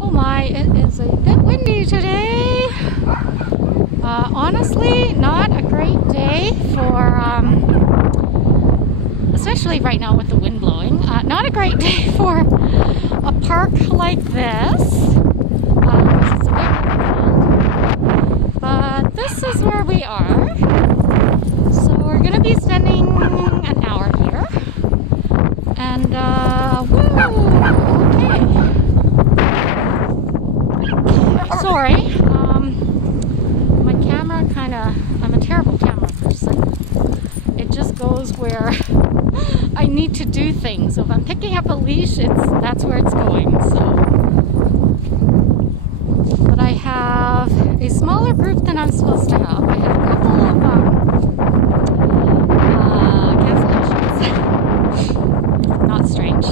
Oh my, it is a bit windy today. Honestly, not a great day for, especially right now with the wind blowing, not a great day for a park like this. It's a bit cold. But this is where we are. So we're going to be spending an hour here. And, okay. Sorry. My camera I'm a terrible camera person. It just goes where I need to do things. So if I'm picking up a leash, that's where it's going. So, but I have a smaller group than I'm supposed to have. I had a couple of cancellations. Not strange.